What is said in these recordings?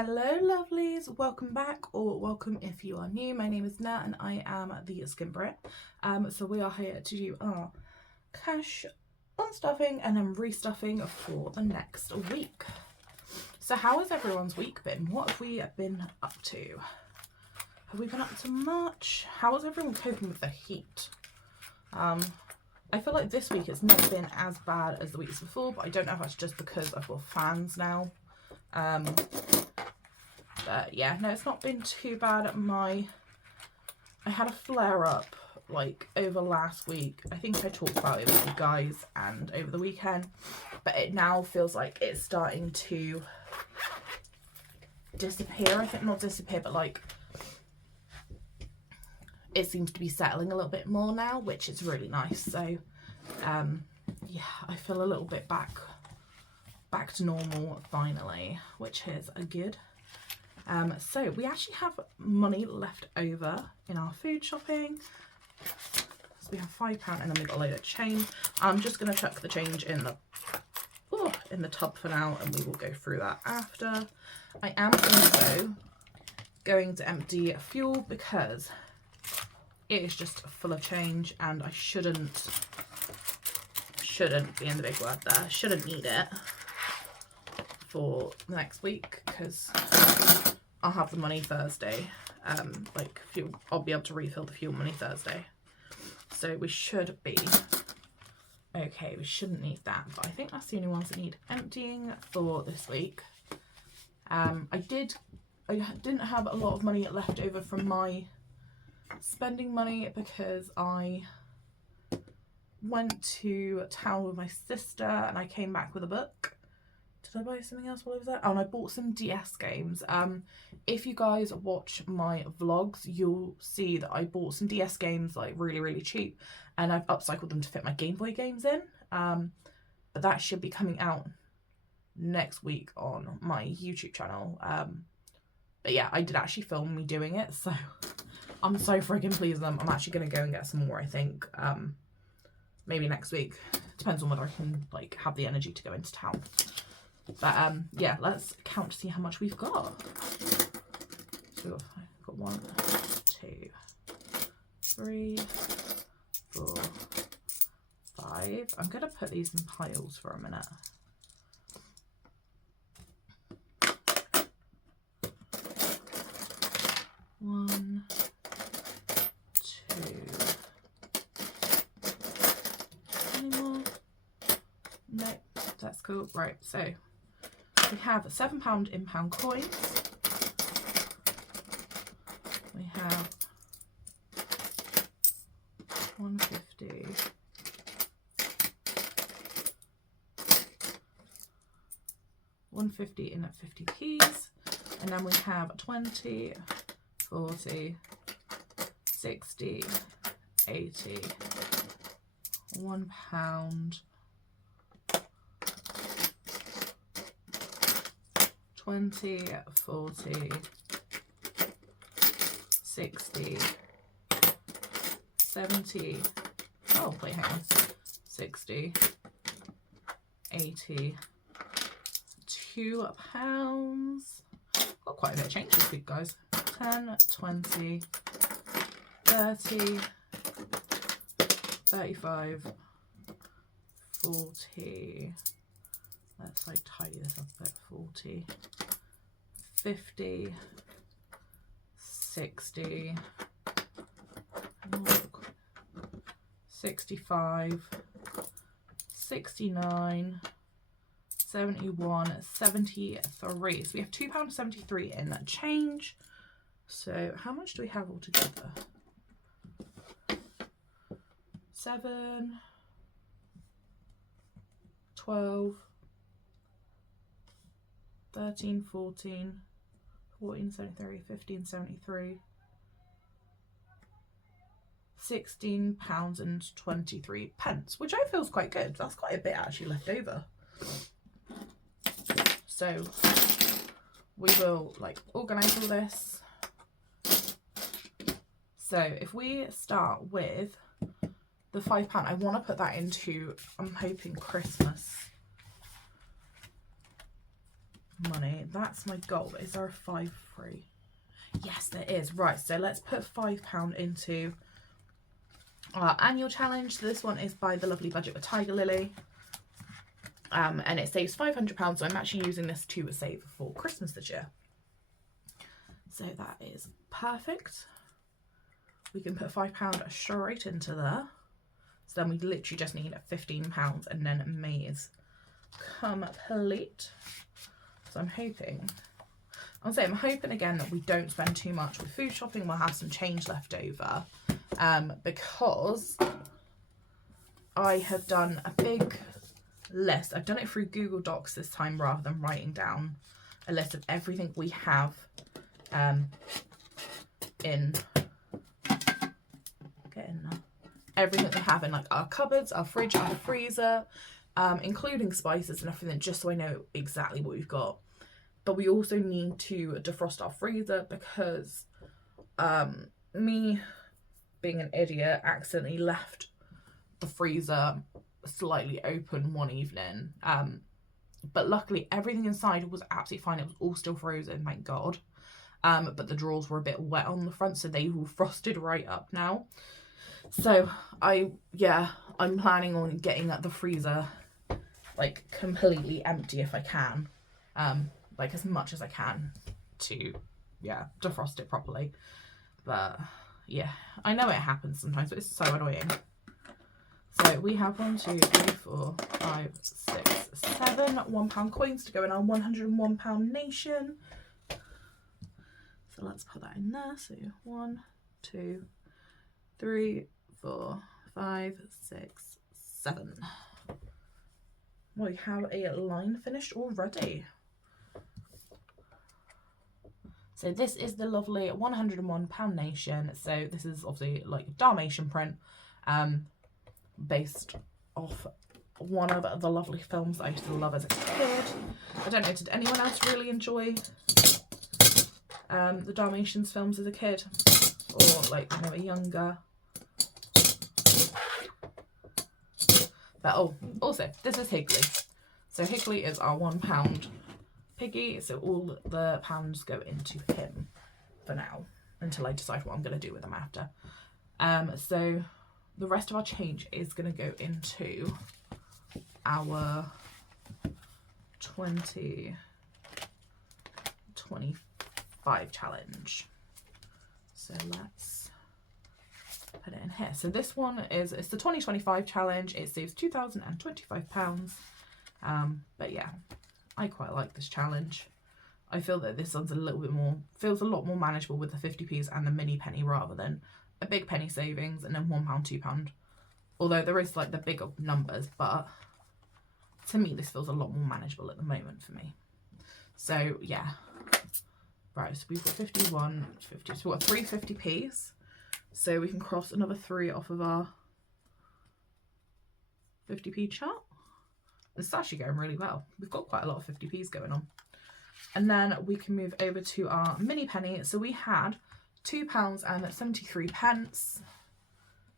Hello lovelies, welcome back, or welcome if you are new. My name is Nat and I am the Skin Brit. So we are here to do our cash unstuffing and then restuffing for the next week. So how has everyone's week been? What have we been up to? Have we been up to much? How is everyone coping with the heat? I feel like this week it's not been as bad as the weeks before, but I don't know if that's just because I've got fans now. But yeah, no, it's not been too bad. I had a flare up like over last week. I think I talked about it with you guys and over the weekend, but it now feels like it's starting to disappear. I think not disappear, but like it seems to be settling a little bit more now, which is really nice. So yeah, I feel a little bit back to normal finally, which is good. So we actually have money left over in our food shopping. So we have £5 and then we've got a load of change. I'm just going to chuck the change in the tub for now, and we will go through that after. I am also going to empty fuel because it is just full of change and I shouldn't be in the big word there, shouldn't need it for the next week because I'll have the money Thursday. Like fuel, I'll be able to refill the fuel money Thursday. So we should be okay. We shouldn't need that, but I think that's the only ones that need emptying for this week. I didn't have a lot of money left over from my spending money because I went to town with my sister and I came back with a book. Did I buy something else while I was there? Oh, and I bought some DS games. If you guys watch my vlogs, you'll see that I bought some DS games like really cheap, and I've upcycled them to fit my Game Boy games in. But that should be coming out next week on my YouTube channel. But yeah, I did actually film me doing it, so I'm so freaking pleased with them. I'm actually gonna go and get some more, I think. Maybe next week. Depends on whether I can like have the energy to go into town. But yeah, let's count to see how much we've got. So we've got 1, 2, 3, 4, 5. I'm gonna put these in piles for a minute. One, 2. Any more? Nope, that's cool. Right, so we have £7 in pound coins. We have 150. £1.50 in at 50p's, and then we have 20, 40, 60, 80, £1, 20, 40, 60, 70, oh wait, hang on, 60, 80, £2. Got quite a bit of change this week, guys. 10, 20, 30, 35, 40, let's like tidy this up a bit, 40, 50, 60, 65, 69, 71, 73. So we have £2.73 in that change. So how much do we have altogether? 7, 12, 13, 14, 14, 73, 15, 73, £16.23, which I feel is quite good. That's quite a bit actually left over. So we will like organise all this. So if we start with the £5, I want to put that into, I'm hoping, Christmas money. that's my goal. Is there a 5 free? Yes, there is. Right, so let's put £5 into our annual challenge. So this one is by The Lovely Budget with Tiger Lily. And it saves £500, so I'm actually using this to save for Christmas this year. So that is perfect. We can put £5 straight into there. So then we literally just need £15 and then May is complete. So I'm hoping again that we don't spend too much with food shopping. We'll have some change left over, because I have done a big list. I've done it through Google Docs this time rather than writing down a list of everything we have everything we have in like our cupboards, our fridge, our freezer, including spices and everything, just so I know exactly what we've got. But we also need to defrost our freezer because me being an idiot accidentally left the freezer slightly open one evening, but luckily everything inside was absolutely fine. It was all still frozen, thank God. But the drawers were a bit wet on the front, so they all frosted right up now. So I'm planning on getting the freezer like completely empty if I can, like as much as I can to defrost it properly. But yeah, I know it happens sometimes, but it's so annoying. So we have 1, 2, 3, 4, 5, 6, 7 £1 coins to go in our £101 nation. So let's put that in there. So 1, 2, 3, 4, 5, 6, 7. We have a line finished already. So this is the lovely £101 nation. So this is obviously like a Dalmatian print, based off one of the lovely films I used to love as a kid. I don't know, did anyone else really enjoy the Dalmatians films as a kid, or like when they were younger? But oh, also this is Higley. So Higley is our £1 piggy, so all the pounds go into him for now until I decide what I'm going to do with them after. So the rest of our change is going to go into our 2025 challenge. So let's put it in here. So this one it's the 2025 challenge. It saves £2,025. But yeah, I quite like this challenge. I feel that this one's feels a lot more manageable with the 50p's and the mini penny rather than a big penny savings and then £1, £2. Although there is like the bigger numbers, but to me this feels a lot more manageable at the moment for me. So yeah, right, so we've got 51, 50, so we've got 3 50p's. So we can cross another 3 off of our 50p chart. This is actually going really well. We've got quite a lot of 50p's going on. And then we can move over to our mini penny. So we had £2.73.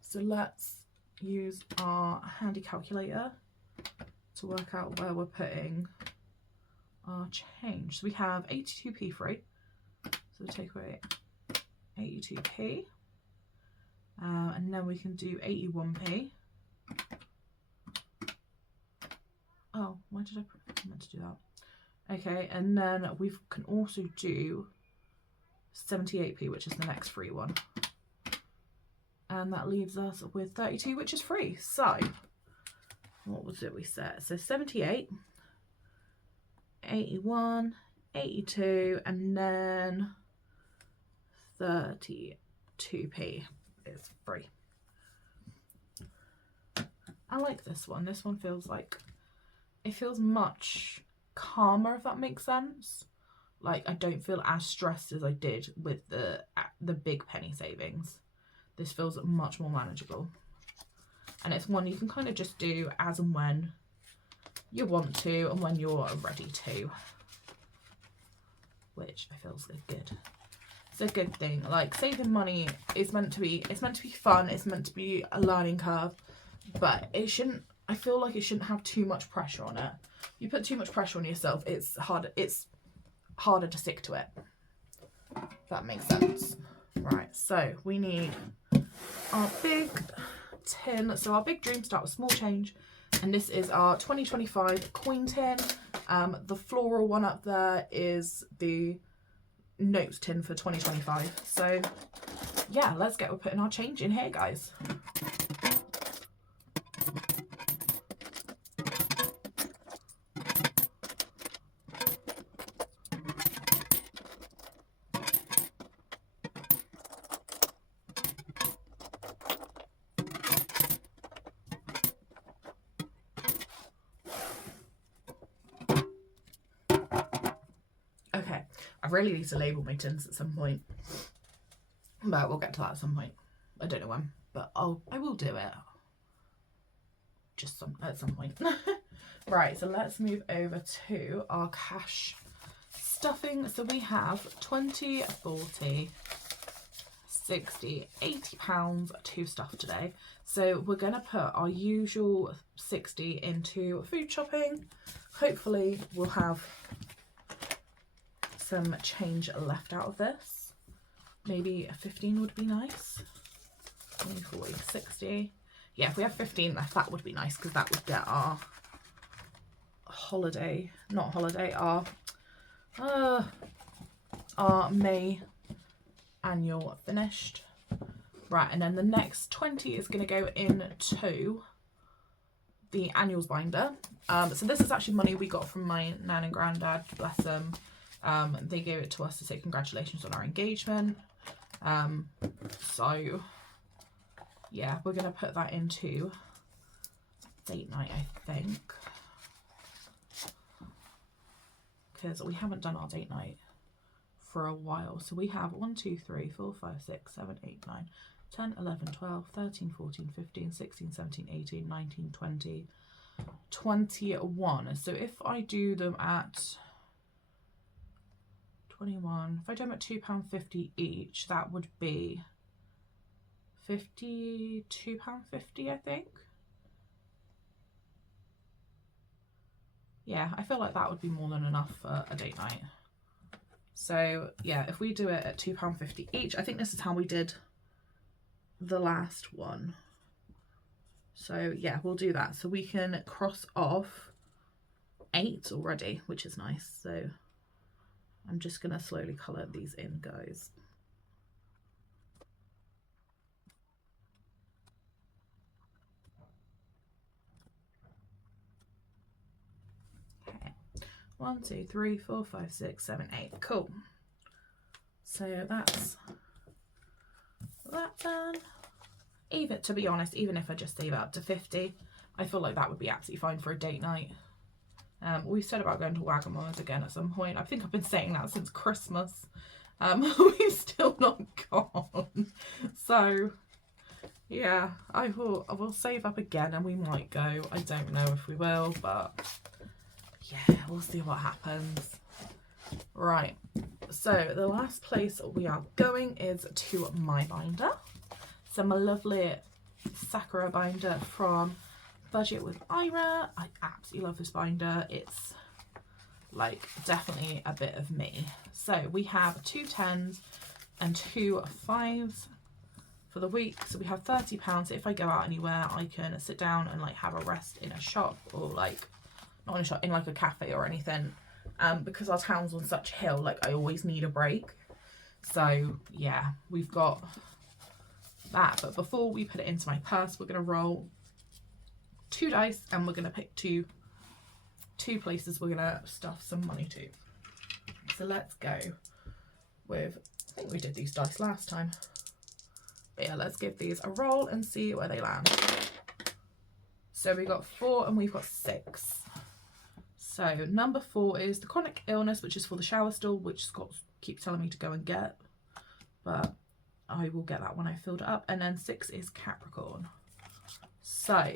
So let's use our handy calculator to work out where we're putting our change. So we have 82p free. So take away 82p. And then we can do 81p. Oh, why did I meant to do that? Okay, and then we can also do 78p, which is the next free one. And that leaves us with 32, which is free. So, what was it we set? So 78, 81, 82, and then 32p is free. I like this one. This one feels like, it feels much calmer, if that makes sense. Like, I don't feel as stressed as I did with the big penny savings. This feels much more manageable. And it's one you can kind of just do as and when you want to and when you're ready to. Which I feel is good. It's a good thing. Like, saving money is meant to be, it's meant to be fun, it's meant to be a learning curve, but it shouldn't, I feel like it shouldn't have too much pressure on it. You put too much pressure on yourself, it's hard, it's harder to stick to it. If that makes sense. Right, so we need our big tin. So our big dream start with small change, and this is our 2025 coin tin. The floral one up there is the notes tin for 2025. So yeah, let's get putting our change in here, guys. Okay, I really need to label my tins at some point, but we'll get to that at some point. I don't know when, but I will do it just at some point. Right, so let's move over to our cash stuffing. So we have 20, 40, 60, 80 pounds to stuff today. So we're gonna put our usual 60 into food shopping. Hopefully we'll have some change left out of this. Maybe 15 would be nice. 20, 40, 60. Yeah, if we have 15 left, that would be nice, because that would get our holiday, not holiday, our May annual finished. Right, and then the next 20 is going to go into the annuals binder. So this is actually money we got from my nan and granddad, bless them. They gave it to us to say congratulations on our engagement. So yeah, we're going to put that into date night, I think, because we haven't done our date night for a while. So we have 1, 2, 3, 4, 5, 6, 7, 8, 9, 10, 11, 12, 13, 14, 15, 16, 17, 18, 19, 20, 21. So if I do them at 21, if I do them at £2.50 each, that would be £52.50, I think. Yeah, I feel like that would be more than enough for a date night. So yeah, if we do it at £2.50 each, I think this is how we did the last one. So yeah, we'll do that. So we can cross off 8 already, which is nice. So I'm just gonna slowly colour these in, guys. Okay, 1, 2, 3, 4, 5, 6, 7, 8. Cool. So that's that done. Even, to be honest, even if I just save it up to 50, I feel like that would be absolutely fine for a date night. We've said about going to Wagamama's again at some point. I think I've been saying that since Christmas. We've still not gone. So yeah, I will save up again and we might go. I don't know if we will, but yeah, we'll see what happens. Right, so the last place we are going is to my binder. So my lovely Sakura binder from Budget with Ira. I absolutely love this binder. It's like definitely a bit of me. So we have 2 10s and 2 5s for the week. So we have £30. If I go out anywhere, I can sit down and like have a rest in a shop, or like not in a shop, in like a cafe or anything. Because our town's on such a hill, like I always need a break. So yeah, we've got that. But before we put it into my purse, we're going to roll 2 dice and we're going to pick two places we're going to stuff some money to. So let's go with, I think we did these dice last time. But yeah, let's give these a roll and see where they land. So we got 4 and we've got 6. So number 4 is the chronic illness, which is for the shower stall, which Scott keeps telling me to go and get, but I will get that when I filled it up. And then 6 is Capricorn. So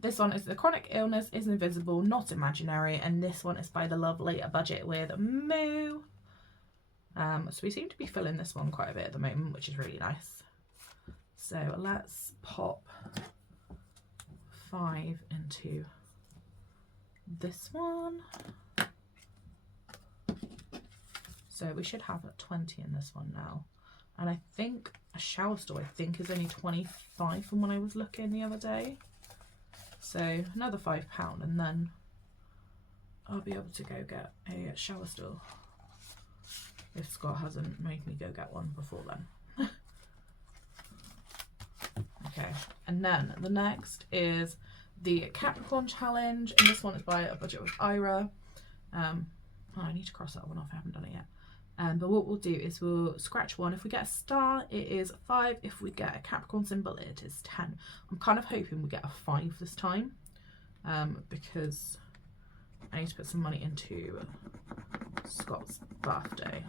this one is the chronic illness is invisible, not imaginary, and this one is by the lovely Budget with Moo. So we seem to be filling this one quite a bit at the moment, which is really nice. So let's pop 5 into this one. So we should have 20 in this one now. And I think a shower stall, I think, is only 25 from when I was looking the other day. So another £5 and then I'll be able to go get a shower stall. If Scott hasn't made me go get one before then. Okay, and then the next is the Capricorn challenge, and this one is by A Budget with Ira. Oh, I need to cross that one off, I haven't done it yet. But what we'll do is we'll scratch one. If we get a star, it is 5. If we get a Capricorn symbol, it is 10. I'm kind of hoping we get a 5 this time, because I need to put some money into Scott's birthday.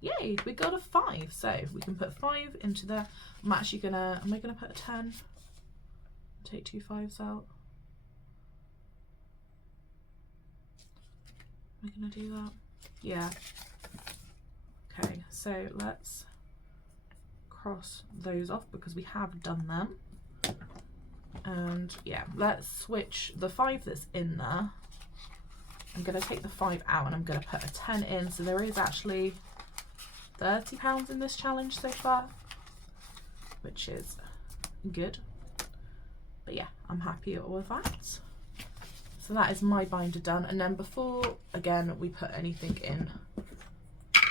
Yay, we got a 5. So we can put 5 into there. I'm actually gonna, am I gonna put a 10? Take 2 5s out. Am I gonna do that? Yeah. Okay, so let's cross those off because we have done them. And yeah, let's switch the 5 that's in there. I'm gonna take the 5 out and I'm gonna put a 10 in. So there is actually £30 in this challenge so far, which is good. But yeah, I'm happy with that. So that is my binder done. And then before, again, we put anything in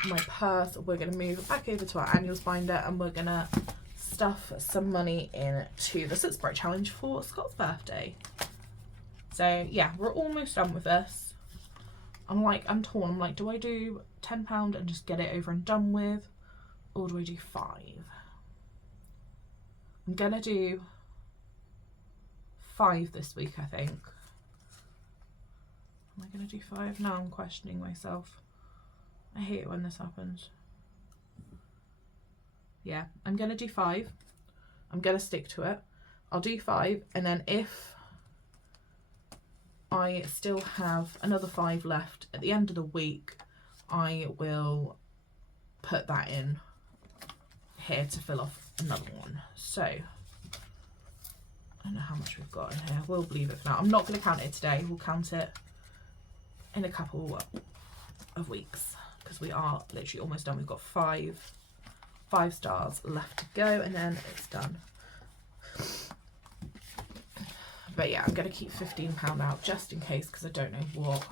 my purse, we're going to move it back over to our annuals binder and we're going to stuff some money into the Soot Sprite challenge for Scott's birthday. So yeah, we're almost done with this. I'm torn. I'm like, do I do £10 and just get it over and done with? Or do I do 5? I'm going to do 5 this week, I think. Am I going to do 5? Now I'm questioning myself. I hate it when this happens. Yeah, I'm going to do 5. I'm going to stick to it. I'll do 5, and then if I still have another 5 left at the end of the week, I will put that in here to fill off another one. So I don't know how much we've got in here. We'll leave it for now. I'm not going to count it today. We'll count it in a couple of weeks because we are literally almost done. We've got 5 stars left to go and then it's done. But yeah, I'm going to keep £15 out just in case because I don't know what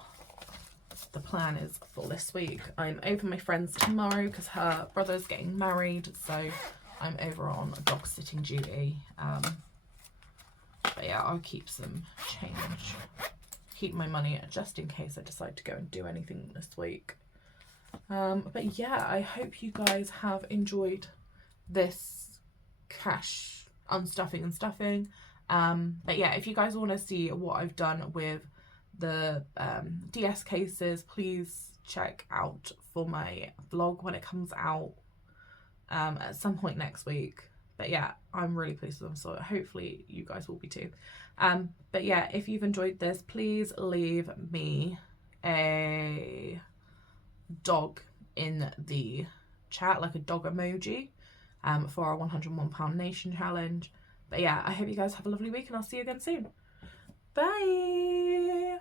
the plan is for this week. I'm over my friend's tomorrow because her brother's getting married, so I'm over on dog sitting duty. But yeah, I'll keep some change, keep my money just in case I decide to go and do anything this week. But yeah, I hope you guys have enjoyed this cash unstuffing and stuffing. But yeah, if you guys want to see what I've done with the DS cases, please check out for my vlog when it comes out at some point next week. But yeah, I'm really pleased with them, so hopefully you guys will be too. But yeah, if you've enjoyed this, please leave me a dog in the chat, like a dog emoji, for our £101 Nation challenge. But yeah, I hope you guys have a lovely week and I'll see you again soon. Bye!